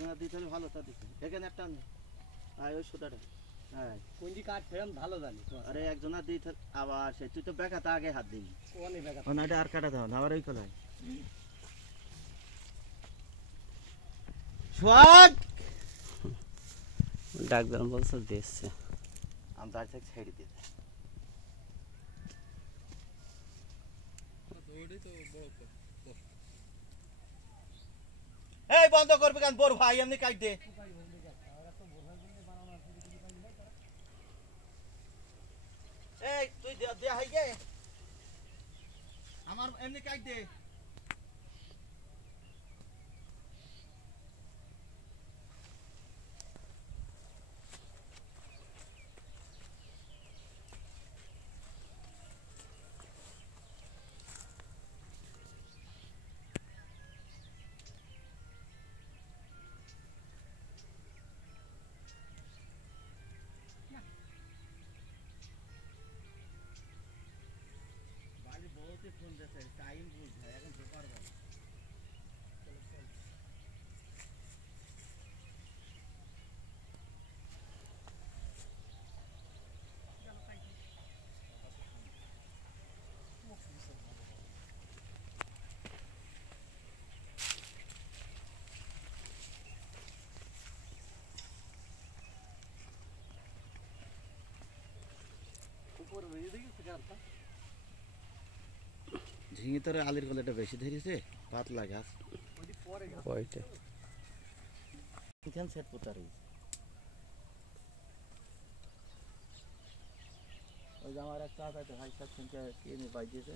একজনের দিতে হলে ভালো তা দিতে এখানে একটা নেই ওই সোটাটা হ্যাঁ কোনটি কাঠ ফেরাম ভালো জানি আরে একজনের দিতে আবার সে তুই তো বেকাতে আগে হাত দিবি কোনে বেকা ও না এটা আর কাটা দাও না আবার ওই কলাই সোয়াগ ডাকদার বলছে দিচ্ছে আমি তার থেকে ছেড়ে দিতে এই বন্ধ করবি কেন বড় ভাই এমনি কাট দে এই তুই দেয়া হই গে আমার এমনি কাট দে বাড়ি বলতে ফোন দিতে টাইম বুঝ এখন তো পারবো না উপর হয়ে দেখি কারটা ঝিঙে তোর আলির গলাটা বেশি ধরেছে পাতলা গাছ ওই পরে ওইটা কিখান সেট পোতারি ওই যে আমার এক চাচা তো হাই সাত সেন্টার কিনে বাই দিয়েছে